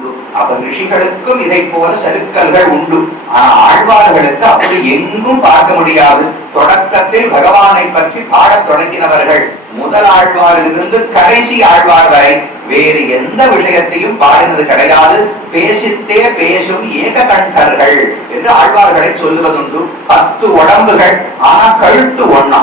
உண்டு. அப்ப ரிஷிகளுக்கும் இதை போல சருக்கல்கள் உண்டு. ஆனா ஆழ்வார்களுக்கு அப்படி எங்கும் பார்க்க முடியாது. தொடக்கத்தில் பகவானை பற்றி பாடத் தொடங்கினவர்கள் முதல் ஆழ்வாரிலிருந்து கடைசி ஆழ்வார் வரை வேறு எந்த விஷயத்தையும் பாடினது கிடையாது. பேசித்தே பேசும் ஏக கண்டர்கள் என்று ஆழ்வார்களை சொல்லுவதுண்டு. 10 உடம்புகள், ஆனா கழுத்து ஒண்ணா.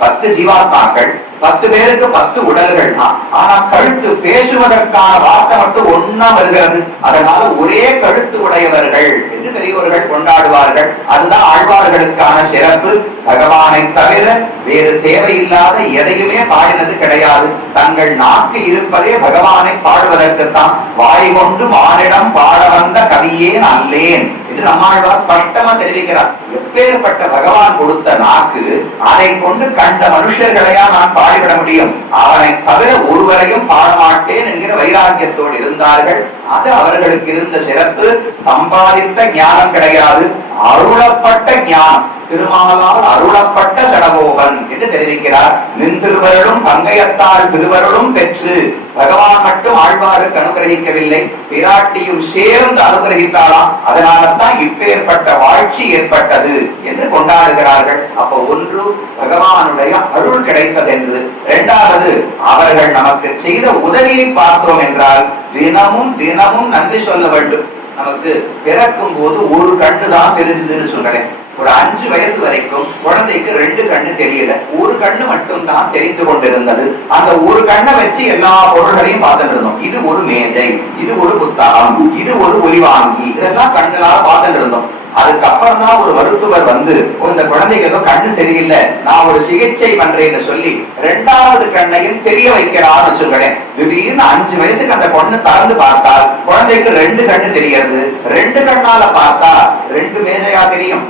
10 ஜீவாத்மாக்கள், 10 பேருக்கு 10 உடல்கள் தான். ஆனா கழுத்து பேசுவதற்கான வார்த்தை மட்டும் ஒன்னா வருகிறது. அதனால ஒரே கழுத்து உடையவர்கள் என்று பெரியவர்கள் கொண்டாடுவார்கள். அதுதான் ஆழ்வார்களுக்கான சிறப்பு. பகவானை தவிர வேறு தேவையில்லாத எதையுமே பாடினது கிடையாது. தங்கள் நாக்கு இருப்பதே பகவானை பாடுவதற்குத்தான். வாய் கொண்டு மானிடம் பாட வந்த கவியே நல்லேன் என்று நம்மாழ்வார் ஸ்பஷ்டமா தெரிவிக்கிறார். எப்பேற்பட்ட பகவான் கொடுத்த நாக்கு, அதை கொண்டு கண்ட மனுஷர்களையா நான் பாடிவிட முடியும்? அவனை தவிர ஒருவரையும் பாடமாட்டேன் என்கிற வைராக்கியத்தோடு இருந்தார்கள். அது அவர்களுக்கு இருந்த சிறப்பு. சம்பாதித்த ஞானம் கிடையாது, அருளப்பட்ட ஞானம். திருமாலால் அருளப்பட்ட சடகோபன் என்று தெரிவிக்கிறார். நின் திருவருளும் பங்கையத்தால் திருவருளும் பெற்று பகவான் மட்டும் ஆழ்வாருக்கு அனுகிரகிக்கவில்லை, பிராட்டியும் சேர்ந்து அனுகிரகித்தாளாம். அதனால்தான் இப்பேற்பட்ட வாழ்ச்சி ஏற்பட்டது என்று கொண்டாடுகிறார்கள். அப்ப ஒன்று பகவானுடைய அருள் கிடைத்தது என்று. இரண்டாவது, அவர்கள் நமக்கு செய்த உதவியை பார்த்தோம் என்றால் தினமும் தினமும் நன்றி சொல்ல வேண்டும். நமக்கு பிறக்கும் போது ஒரு கண்ணு தான் தெரிஞ்சதுன்னு சொல்றேன். ஒரு 5 வயசு வரைக்கும் குழந்தைக்கு 2 கண்ணு தெரியல, ஒரு கண்ணு மட்டும் தான் தெரிந்து கொண்டிருந்தது. அந்த ஒரு கண்ணை வச்சு எல்லா பொருள்களையும் பார்த்துட்டு இருந்தோம். இது ஒரு மேஜை, இது ஒரு புத்தகம், இது ஒரு ஒலிவாங்கி, இதெல்லாம் கண்களால பார்த்துட்டு இருந்தோம். அதுக்கப்புறம் தான் ஒரு மருத்துவர் வந்து இந்த குழந்தைக்கு ஏதோ கண்ணு சரியில்லை, நான் ஒரு சிகிச்சை பண்றேன்னு சொல்லி 2வது கண்ணையும் தெரிய வைக்கிறான்னு சொல்றேன். திடீர்னு 5 வயசுக்கு அந்த பொண்ணு திறந்து பார்த்தால் குழந்தைக்கு 2 கண்ணு தெரியறது. 2 கண்ணால பார்த்தா 2 மேஜையா தெரியும்,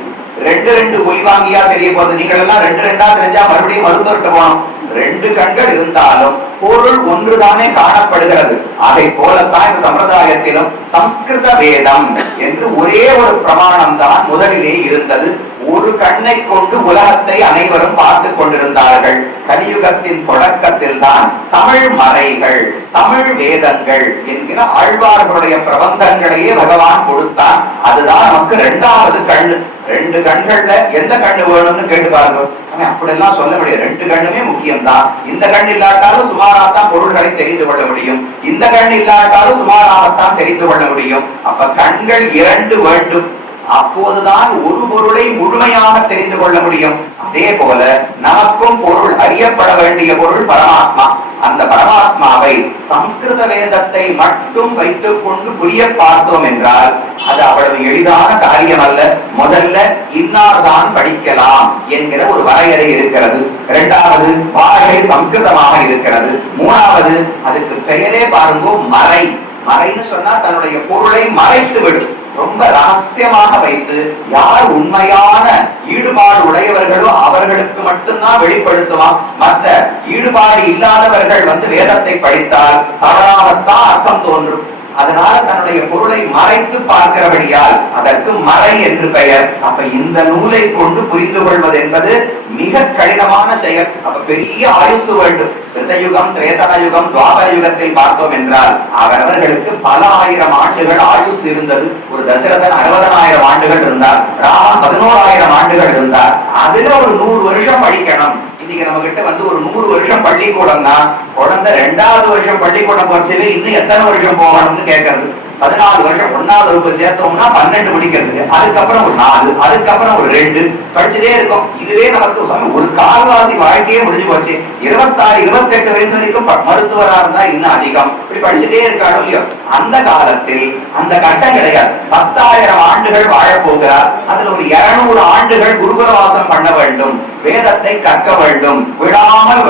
2 ஒலிவாங்கியா தெரிய போகுது. நீங்கள் எல்லாம் 2 தெரிஞ்சா மறுபடியும் மருத்துவர்கிட்ட போனோம். 2 கண்கள் இருந்தாலும் பொருள் ஒன்றுதானே காணப்படுகிறது. அதை போலத்தான் இந்த சம்பிரதாயத்திலும் சம்ஸ்கிருத வேதம் என்று ஒரே ஒரு பிரமாணம் தான் முதலிலே இருந்தது. ஒரு கண்ணை கொண்டு உலகத்தை அனைவரும் பார்த்து கொண்டிருந்தார்கள். கலியுகத்தின் தொடக்கத்தில் தான் தமிழ் மறைகள், தமிழ் வேதங்கள் என்கிற ஆழ்வார்களுடைய பிரபந்தங்களையே பகவான் கொடுத்தான். அதுதான் நமக்கு 2வது கண்ணு. 2 கண்கள்ல எந்த கண்ணு வேணும்னு கேட்டு பாருங்க. அப்படி எல்லாம் சொல்ல முடியாது. 2 கண்ணுமே முக்கியம்தான். இந்த கண் இல்லாட்டாலும் சுமாராத்தான் பொருள்களை தெரிந்து கொள்ள முடியும், இந்த கண் இல்லாட்டாலும் சுமாராகத்தான் தெரிந்து கொள்ள முடியும். அப்ப கண்கள் 2 வேண்டும். அப்போதுதான் ஒரு பொருளை முழுமையாக தெரிந்து கொள்ள முடியும். அதே போல நமக்கும் பொருள், அறியப்பட வேண்டிய பொருள் பரமாத்மா. அந்த பரமாத்மாவை சம்ஸ்கிருத வேதத்தை மட்டும் வைத்துக் கொண்டு புரிய பார்த்தோம் என்றால் அது அவ்வளவு எளிதான காரியம் அல்ல. முதல்ல இன்னார்தான் படிக்கலாம் என்கிற ஒரு வரையறை இருக்கிறது. 2வது வாழை சம்ஸ்கிருதமாக இருக்கிறது. 3வது அதுக்கு பெயரே பாருங்க, மறை. மறைன்னு சொன்னா தன்னுடைய பொருளை மறைத்து விடும், ரொம்ப ரகசியமாக வைத்து யார் உண்மையான ஈடுபாடு உடையவர்களோ அவர்களுக்கு மட்டும்தான் வெளிப்படுத்துவான். மற்ற ஈடுபாடு இல்லாதவர்கள் வந்து வேதத்தை படித்தால் தவறாகத்தான் அர்த்தம் தோன்றும். அதனால தன்னுடைய பொருளை மறைத்து பார்க்கிறபடியால் அதற்கு மறை என்று பெயர். அப்ப இந்த நூலை கொண்டு புரிந்து கொள்வது என்பது மிக கடினமான செயல். அப்ப பெரிய ஆயுசு வேண்டும். கிருதயுகம், திரேதயுகம், துவாபர யுகத்தை பார்த்தோம் என்றால் அவரவர்களுக்கு பல ஆயிரம் ஆண்டுகள் ஆயுசு இருந்தது. ஒரு தசரதன் 60,000 ஆண்டுகள் இருந்தார், ராமன் 11,000 ஆண்டுகள் இருந்தார். அதுல ஒரு 100 வருஷம் படிக்கணும். இன்னைக்கு நம்ம கிட்ட வந்து ஒரு 100 வருஷம் பள்ளிக்கூடம்னா குழந்தை 2வது வருஷம் பள்ளிக்கூடம் போச்சவே இன்னும் எத்தனை வருஷம் போகணும்னு கேட்கறது. 14 வருஷம் 1வது வகுப்பு சேர்த்தோம்னா 12 முடிக்கிறதுக்கு, அதுக்கப்புறம் ஒரு 4, அதுக்கப்புறம் ஒரு 2 படிச்சுட்டே இருக்கும். இதுவே நமக்கு ஒரு கால்வாசி வாழ்க்கையே முடிஞ்சு போச்சு. 26, 28 வயசு வரைக்கும் மருத்துவரா இருந்தா இன்னும் அதிகம். இப்படி படிச்சுட்டே இருக்காளோ இல்லையோ. அந்த காலத்தில் அந்த கட்டம் கிடையாது. 10,000 ஆண்டுகள் வாழப்போகிறார். அதுல ஒரு 200 ஆண்டுகள் குருகுலவாசம் பண்ண வேண்டும், வேதத்தை கற்க வேண்டும், விடாமல்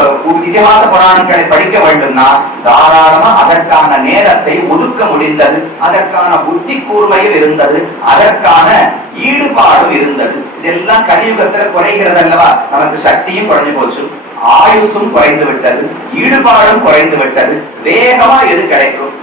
இதிகாச புராணங்களை படிக்க வேண்டும்னா தாராளமா அதற்கான நேரத்தை ஒதுக்க முடிந்தது. அதற்கான புத்தி கூர்மையில் இருந்தது, அதற்கான ஈடுபாடும் இருந்தது. இதெல்லாம் கலியுகத்துல குறைகிறது அல்லவா. நமக்கு சக்தியும் குறைஞ்சு போச்சு, ஆயுசும் குறைந்து விட்டது, ஈடுபாடும் குறைந்து விட்டது. வேகமா எது கிடைக்கும்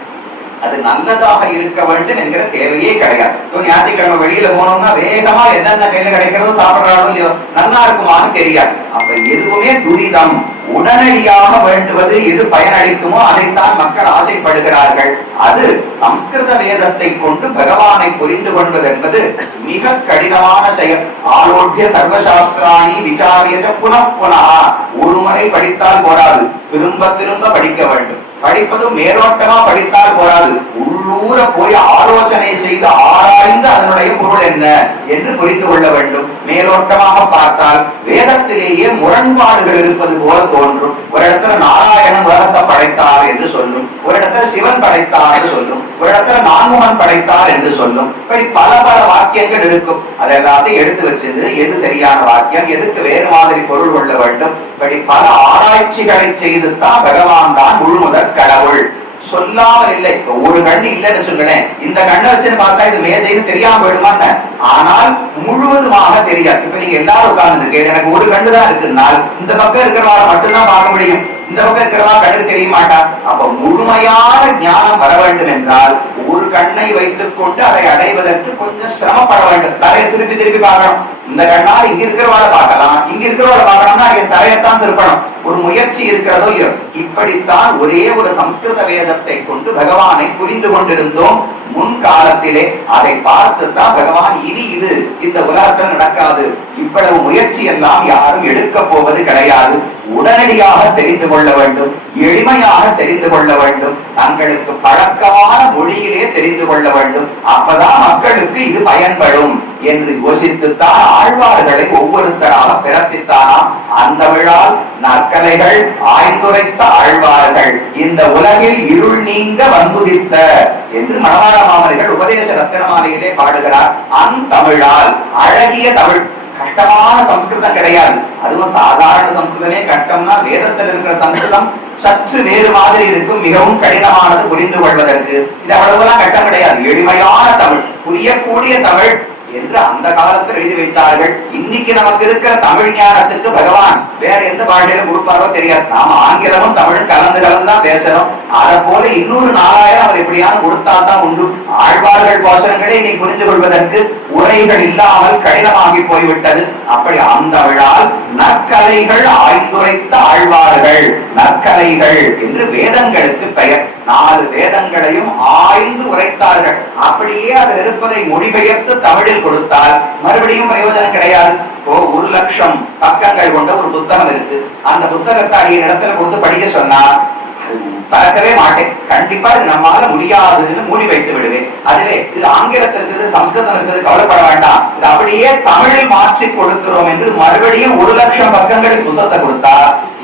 அது நல்லதாக இருக்க வேண்டும் என்கிற தேவையே கிடையாது. ஞாயிற்றுக்கிழமை வெளியில போனோம்னா வேகமா என்னென்ன கையில கிடைக்கிறதோ சாப்பிடறாலும் இல்லையோ நல்லா இருக்குமான்னு தெரியாது. அப்ப எதுவுமே துரிதம், உடனடியாக வேண்டுவது எது பயனளிக்குமோ அதைத்தான் மக்கள் ஆசைப்படுகிறார்கள். அது சம்ஸ்கிருத வேதத்தை கொண்டு பகவானை புரிந்து கொள்வது என்பது மிக கடினமான செயல். ஆரோக்கிய சர்வசாஸ்திராணி விசாரியச்ச புனః ஒரு முறை படித்தால் போராது, திரும்ப திரும்ப படிக்க வேண்டும். படிப்பதும் மேலோட்டமா படித்தால் போராது, உள்ளூர போய் ஆலோசனை செய்து ஆராய்ந்து அதனுடைய பொருள் என்ன என்று புரிந்து கொள்ள வேண்டும். மேலோட்டமாக பார்த்தால் வேதத்திலேயே முரண்பாடுகள் இருப்பது போல தோன்றும். ஒரு இடத்துல நாராயணன் உலகத்தை படைத்தார் என்று சொல்லும், ஒரு இடத்துல சிவன் படைத்தார் என்று சொல்லும், ஒரு இடத்துல நான்முகன் படைத்தார் என்று சொல்லும். இப்படி பல பல வாக்கியங்கள் இருக்கும். அதெல்லாத்தையும் எடுத்து வச்சிருந்து எது சரியான வாக்கியம், எதுக்கு வேறு மாதிரி பொருள் கொள்ள வேண்டும், இப்படி பல ஆராய்ச்சிகளை செய்துதான் பகவான் தான் முழுமுதற் கடவுள். சொல்லாமல் இல்லை. ஒரு கண்ணு இல்லைன்னு சொல்லுங்களேன், இந்த கண்ணை வச்சுன்னு பார்த்தா இது மேஜைன்னு தெரியாம போயிடுமா? ஆனால் முழுவதுமாக தெரியாது. இப்ப நீங்க எல்லாரும் உட்கார்ந்து இருக்கேன், எனக்கு ஒரு கண்ணு தான் இருக்குனால் இந்த பக்கம் இருக்கிறவாறு மட்டும்தான் பார்க்க முடியும், இந்த பக்கம் இருக்கிறவா கண்ணு தெரிய மாட்டா. அப்ப முழுமையான ஞானம் வர வேண்டும் என்றால் ஒரு கண்ணை வைத்துக் கொண்டு அதை அடைவதற்கு கொஞ்சம் சிரமப்பட வேண்டும். தலையை திருப்பி திருப்பி பார்க்கணும். இந்த கண்ணால் இங்க இருக்கிறவாளை பார்க்கலாம், இங்க இருக்கிறவாளை பார்க்கணும்னா என் தலையத்தான் திருப்பணும். ஒரு முயற்சி இருக்கிறதோ இல்லையோ. இப்படித்தான் ஒரே ஒரு சம்ஸ்கிருத வேதத்தை கொண்டு பகவானை புரிந்து கொண்டிருந்தோம் முன்காலத்திலே. அதை பார்த்துத்தான் பகவான் இனி இது இந்த உலகத்தில் நடக்காது, இவ்வளவு முயற்சி எல்லாம் யாரும் எடுக்க போவது கிடையாது, உடனடியாக தெரிந்து கொள்ள வேண்டும், எளிமையாக தெரிந்து கொள்ள வேண்டும், தங்களுக்கு பழக்கமான மொழியிலே தெரிந்து கொள்ள வேண்டும். அப்பதான் மக்களுக்கு இது பயன்படும் என்று யோசித்துத்தான் ஆழ்வார்களை ஒவ்வொருத்தராக பிறப்பித்தானாம். அந்த விழால் நற்கலைகள் ஆய்ந்துரைத்த ஆழ்வார்கள் இந்த உலகில் இருள் நீங்க வந்துதித்த என்று மணவாள மாமனிகள் உபதேச ரத்தினமாலையிலே பாடுகிறார். அந்தமிழால் அழகிய தமிழ், கஷ்டமான சம்ஸ்கிருதம் கிடையாது. அதுவும் சாதாரண சம்ஸ்கிருதமே கஷ்டம்னா வேதத்தில் இருக்கிற சம்ஸ்கிருதம் சற்று வேறு மாதிரி இருக்கும், மிகவும் கடினமானது புரிந்து கொள்வதற்கு. இது அவ்வளவுலாம் கஷ்டம் கிடையாது, எளிமையான தமிழ், புரியக்கூடிய தமிழ் என்று அந்த காலத்தில் எழுதி வைத்தார்கள். இன்னைக்கு நமக்கு இருக்கிற தமிழ் ஞானத்துக்கு பகவான் வேற எந்த பாஷையில கொடுப்பாரோ தெரியாது. நாம ஆங்கிலமும் தமிழும் கலந்து கலந்துதான் பேசணும். அதை போல இன்னொரு 4000 அவர் எப்படியான கொடுத்தா தான் உண்டு. ஆழ்வார்கள் பாசனங்களே இன்னைக்கு புரிந்து கொள்வதற்கு உரைகள் இல்லாமல் கடினமாகி போய்விட்டது. அப்படி அந்த விழால் நற்கலைகள் ஆய்ந்துரைத்த ஆழ்வார்கள், நற்கலைகள் என்று வேதங்களுக்கு பெயர். 4 வேதங்களையும் ஆய்ந்து உரைத்தார்கள். அப்படியே அதில் இருப்பதை மொழிபெயர்த்து தமிழில் கொடுத்தால் மறுபடியும் பிரயோஜனம் கிடையாது. 1,00,000 பக்கங்கள் கொண்ட ஒரு புத்தகம் இருக்கு. அந்த புத்தகத்தை அடிய இடத்துல கொடுத்து படிக்க சொன்னா பறக்கவே மாட்டேன், கண்டிப்பா இது நம்மால முடியாதுன்னு மூடி வைத்து விடுவேன். அதுவே இது ஆங்கிலத்தில் இருக்குது, சம்ஸ்கிருதம் இருக்குது, கவலைப்பட வேண்டாம், இது அப்படியே தமிழில் மாற்றி கொடுக்கிறோம் என்று மறுபடியும் 1,00,000 பக்கங்களுக்கு புத்தகத்தை கொடுத்தா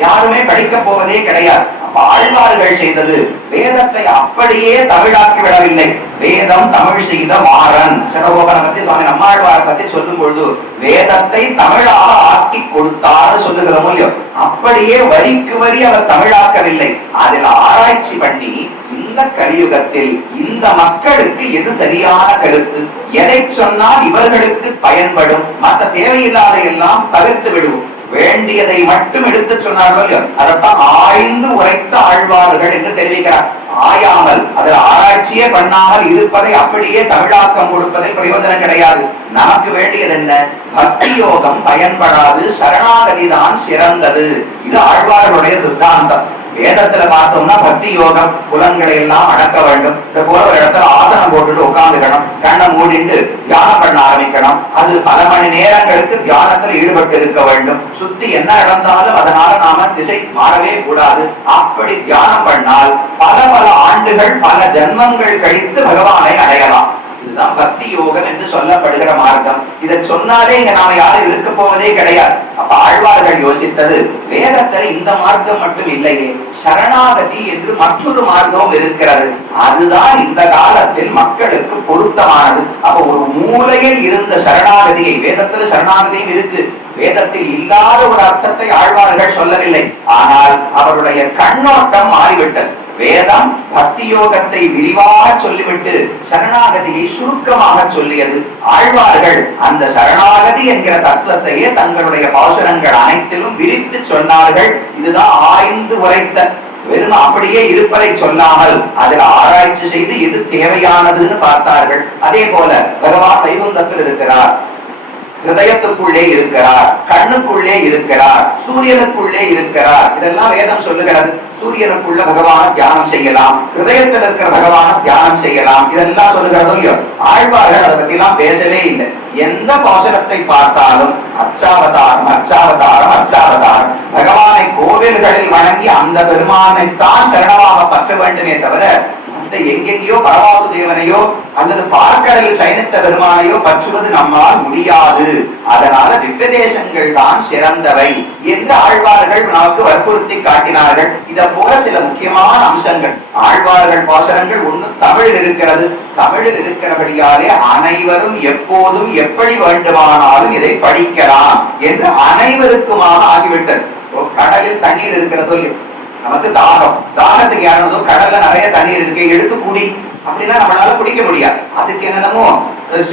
யாருமே படிக்க போவதே கிடையாது. ஆழ்வார்கள் செய்தது வேதத்தை அப்படியே தமிழாக்கி விடவில்லை. வேதம் தமிழ் செய்த மாறன். சடகோபனை பத்தி சுவாமி நம்மாழ்வாரை பத்தி சொல்லும் பொழுது வேதத்தை தமிழாக ஆக்கி கொடுத்தாரு சொல்லுகிறோமோ இல்லையோ, அப்படியே வரிக்கு வரி அவர் தமிழாக்கவில்லை. அதில் ஆராய்ச்சி பண்ணி இந்த கலியுகத்தில் இந்த மக்களுக்கு எது சரியான கருத்து, எதை சொன்னால் இவர்களுக்கு பயன்படும், மற்ற தேவையில்லாத எல்லாம் தவிர்த்து விடுவோம், வேண்டியதை மட்டும் எடுத்து சொன்னார்கள். அதைத்தான் ஆய்ந்து உரைத்த ஆழ்வார்கள் என்று தெரிவிக்கிறார். ஆயாமல் அதில் ஆராய்ச்சியே பண்ணாமல் இருப்பதை அப்படியே தமிழாக்கம் கொடுப்பதை பிரயோஜனம் கிடையாது. நமக்கு வேண்டியது என்ன? பக்தி யோகம் பயன்படாது, சரணாகதிதான் சிறந்தது. இது ஆழ்வார்களுடைய சித்தாந்தம். வேதத்துல பார்த்தோம்னா பக்தி யோகம், புலன்களை எல்லாம் அடக்க வேண்டும். இந்த போல ஒரு இடத்துல ஆசனம் போட்டுட்டு உட்கார்ந்துக்கணும், கண்ணை மூடிட்டு தியானம் பண்ண ஆரம்பிக்கணும். அது பல மணி நேரங்களுக்கு தியானத்துல ஈடுபட்டு இருக்க வேண்டும். சுத்தி என்ன நடந்தாலும் அதனால நாம திசை மாறவே கூடாது. அப்படி தியானம் பண்ணால் பல பல ஆண்டுகள் பல ஜென்மங்கள் கழித்து பகவானை அடையலாம். இதுதான் பக்தி யோகம் என்று சொல்லப்படுகிற மார்க்கம். இதை சொன்னாலே இங்க நாம யாரும் இருக்க போவதே கிடையாது. அப்ப ஆழ்வார்கள் யோசித்தது வேதத்தில் இந்த மார்க்கம் மட்டும் இல்லையே, சரணாகதி என்று மற்றொரு மார்க்கமும் இருக்கிறது. அதுதான் இந்த காலத்தில் மக்களுக்கு பொருத்தமானது. அப்ப ஒரு மூலையில் இருந்த சரணாகதியை, வேதத்தில் சரணாகதியும் இருக்கு, வேதத்தில் இல்லாத ஒரு அர்த்தத்தை ஆழ்வார்கள் சொல்லவில்லை. ஆனால் அவருடைய கண்ணோட்டம் மாறிவிட்டது. வேதம் பக்தி யோகத்தை விரிவாக சொல்லிவிட்டு சரணாகதியை சுருக்கமாக சொல்லியது. ஆழ்வார்கள் அந்த சரணாகதி என்கிற தத்துவத்தையே தங்களுடைய பாசுரங்கள் அனைத்திலும் விரித்து சொன்னார்கள். இதுதான் ஆய்ந்து உரைத்த, வெறும் அப்படியே இருப்பதை சொல்லாமல் அதில் ஆராய்ச்சி செய்து எது தேவையானதுன்னு பார்த்தார்கள். அதே போல பகவான் வைகுந்தத்தில் இருக்கிறார், ஹிருதயத்துக்குள்ளே இருக்கிறார், கண்ணுக்குள்ளே இருக்கிறார், சூரியனுக்குள்ளே இருக்கிறார். இதெல்லாம் வேதம் சொல்லுகிறது. சூரியனுக்குள்ள பகவான தியானம் செய்யலாம், ஹிருதயத்தில் இருக்கிற பகவான தியானம் செய்யலாம், இதெல்லாம் சொல்லுகிறதோ இல்லையோ. ஆழ்வார்கள் அதை பத்தி எல்லாம் பேசவே இல்லை. எந்த பாசுரத்தை பார்த்தாலும் அர்ச்சாவதாரம் அர்ச்சாவதாரம் அர்ச்சாவதாரம். பகவானை கோவில்களில் வணங்கி அந்த பெருமானைத்தான் சரணமாக பற்ற வேண்டுமே தவிர எங்கெங்கயோ பரவாசு தேவனையோ அல்லது பார்க்கடலில் சயனித்த பெருமானையோ பற்றுவது நம்மால் முடியாது. அதனால திவ்ய தேசங்கள் தான் சிறந்தவை என்று ஆழ்வார்கள் நமக்கு வற்புறுத்தி காட்டினார்கள். இத போல சில முக்கியமான அம்சங்கள் ஆழ்வார்கள் பாசுரங்கள் ஒண்ணு தமிழில் இருக்கிறது. தமிழில் இருக்கிறபடியாலே அனைவரும் எப்போதும் எப்படி வேண்டுமானாலும் இதை படிக்கலாம் என்று அனைவருக்குமாக ஆகிவிட்டது. கடலில் தண்ணீர் இருக்கிறதோ நமக்கு தாகம், தாகத்துக்கு யாரும் கடல்ல நிறைய தண்ணீர் இருக்கு எடுத்து குடி அப்படின்னா நம்மளால குடிக்க முடியாது. அதுக்கு என்னென்னமோ ஒரு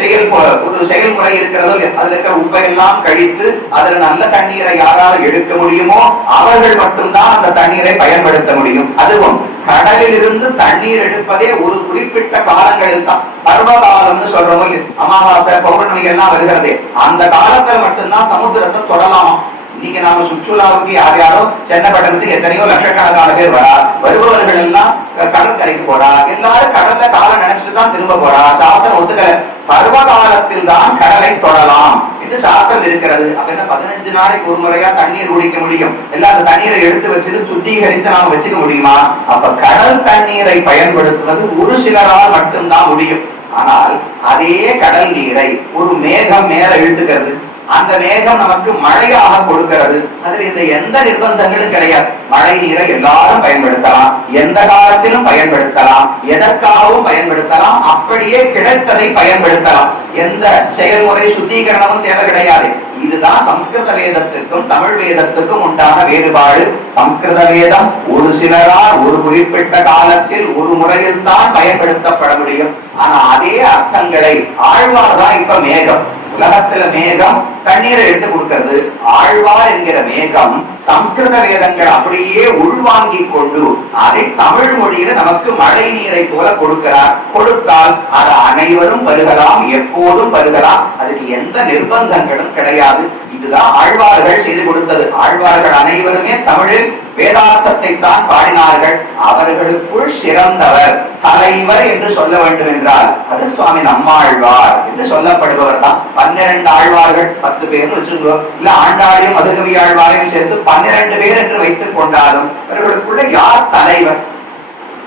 செயல்முறை இருக்கிறதோ அதுல இருக்கிற உப்பை எல்லாம் கழித்து அதுல நல்ல தண்ணீரை யாரால எடுக்க முடியுமோ அவர்கள் மட்டும்தான் அந்த தண்ணீரை பயன்படுத்த முடியும். அதுவும் கடலில் இருந்து தண்ணீர் எடுப்பதே ஒரு குறிப்பிட்ட காலங்களில் தான். பருவகாலம்னு சொல்றோம், அமாவாசை பௌர்ணமி எல்லாம் வருகிறதே அந்த காலத்துல மட்டும்தான் சமுத்திரத்தை தொடலாமா. இன்னைக்கு நாம சுற்றுலாவுக்கு யார் யாரோ சென்னப்பட்டணத்துக்கு எத்தனையோ லட்சக்கணக்கான பேர் வரா. வருபவர்கள் எல்லாம் கடற்கரைக்கு போறா. எல்லாரும் கடல்ல காலம் நினைச்சிட்டு தான் திரும்ப போறா. சாஸ்திரம் ஒத்துக்கல. பருவ காலத்தில் தான் கடலை தொடலாம் என்று சாஸ்திரம் இருக்கிறது. அப்ப என்ன 15 நாளைக்கு ஒரு முறையா தண்ணீர் குடிக்க முடியும்? எல்லா அந்த தண்ணீரை எடுத்து வச்சுட்டு சுத்திகரித்து நாம வச்சுக்க முடியுமா? அப்ப கடல் தண்ணீரை பயன்படுத்துவது ஒரு சிலரால் மட்டும்தான் முடியும். ஆனால் அதே கடல் நீரை ஒரு மேகம் மேல இழுத்துக்கிறது. அந்த மேகம் நமக்கு மழையாக கொடுக்கிறது. அதுல இந்த எந்த நிர்பந்தங்களும் கிடையாது. மழை நீரை எல்லாரும் பயன்படுத்தலாம், எந்த காலத்திலும் பயன்படுத்தலாம், எதற்காகவும் பயன்படுத்தலாம், அப்படியே கிடைத்ததை பயன்படுத்தலாம். எந்த செயல்முறை சுத்திகரணமும் தேவை கிடையாது. இதுதான் சம்ஸ்கிருத வேதத்திற்கும் தமிழ் வேதத்துக்கும் உண்டான வேறுபாடு. சம்ஸ்கிருத வேதம் ஒரு சிலரால் ஒரு குறிப்பிட்ட காலத்தில் ஒரு முறையில் தான் பயன்படுத்தப்பட முடியும். ஆனா அதே அர்த்தங்களை ஆழ்வார் தான் இப்ப மேகம். உலகத்துல மேகம் தண்ணீரை எடுத்து கொடுக்கிறது. ஆழ்வார் என்கிற மேகம் சம்ஸ்கிருத வேதங்கள் அப்படியே உள்வாங்கி கொண்டு அதை தமிழ் மொழியில நமக்கு மழை நீரை போல கொடுக்கிறார். கொடுத்தால் அது அனைவரும் பருகலாம், எப்போதும் பருகலாம். அதுக்கு எந்த நிர்பந்தங்களும் கிடையாது. இதுதான் ஆழ்வார்கள் செய்து கொடுத்தது. ஆழ்வார்கள் அனைவருமே தமிழில் வேதாந்தத்தை தான் பாடினார்கள். அவர்களுக்குள் சிறந்தவர் தலைவர் என்று சொல்ல வேண்டும் என்றால் அது சுவாமி நம்மாழ்வார் என்று சொல்லப்படுபவர் தான். 12 ஆழ்வார்கள் 10 பேர் வச்சிருக்கோம். இல்ல ஆண்டாளையும் மதுகவி ஆழ்வாரையும் சேர்த்து 12 பேர் என்று வைத்துக் கொண்டாலும் அவர்களுக்குள்ள யார் தலைவர்?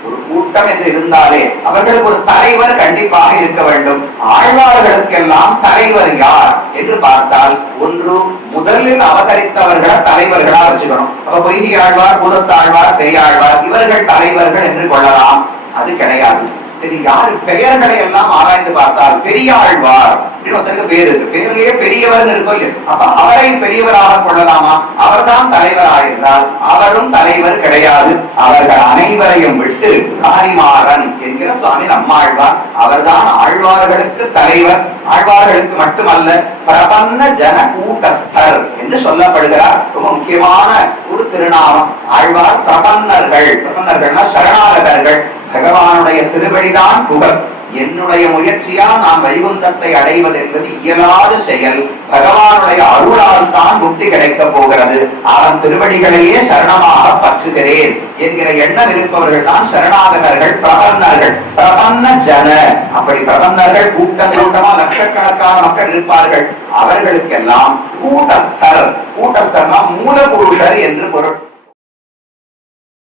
ஒரு கூட்டம் என்று இருந்தாலே அவர்களுக்கு ஒரு தலைவர் கண்டிப்பாக இருக்க வேண்டும். ஆழ்வார்களுக்கெல்லாம் தலைவர் யார் என்று பார்த்தால் ஒன்று முதலில் அவதரித்தவர்களை தலைவர்களா வச்சுக்கணும். அப்ப பொய்கை ஆழ்வார், பூதத்தாழ்வார், பெரியாழ்வார் இவர்கள் தலைவர்கள் என்று கொள்ளலாம். அது கிடையாது. சரி, யாரு பெயர்களை எல்லாம் ஆராய்ந்து பார்த்தால் பெரியாழ்வார் ஒருத்தருக்கு பேர் இருக்கு. பேர்லயே பெரியவர் இருக்கும். அப்ப அவரை பெரியவராக கொள்ளலாமா? அவர்தான் தலைவராக இருந்தால் அவரும் தலைவர் கிடையாது. அவர்கள் அனைவரையும் விட்டு காரிமாறன் என்கிற சுவாமி நம்மாழ்வார் அவர்தான் ஆழ்வார்களுக்கு தலைவர். ஆழ்வார்களுக்கு மட்டுமல்ல, பிரபன்ன ஜன கூட்டஸ்தர் என்று சொல்லப்படுகிறார். ரொம்ப முக்கியமான ஒரு திருநாமம். ஆழ்வார் பிரபன்னர்கள். பிரபன்னர்கள்னா சரணாகதர்கள். பகவானுடைய திருவடிதான் புகழ். என்னுடைய முயற்சியால் நாம் வைகுந்தத்தை அடைவது என்பது இயலாத செயல். பகவானுடைய அருளால் தான் முக்தி கிடைக்கப் போகிறது. அவன் திருவடிகளையே சரணமாக பற்றுகிறேன் என்கிற எண்ணம் இருப்பவர்கள் தான் சரணாகதர்கள், பிரபன்னர்கள். பிரபன்ன ஜன, அப்படி பிரபன்னர்கள் கூட்டம் கூட்டமா லட்சக்கணக்கான மக்கள் இருப்பார்கள். அவர்களுக்கெல்லாம் கூட்டஸ்தர், கூட்டஸ்தர்னா மூலபுருஷர் என்று பொருள்.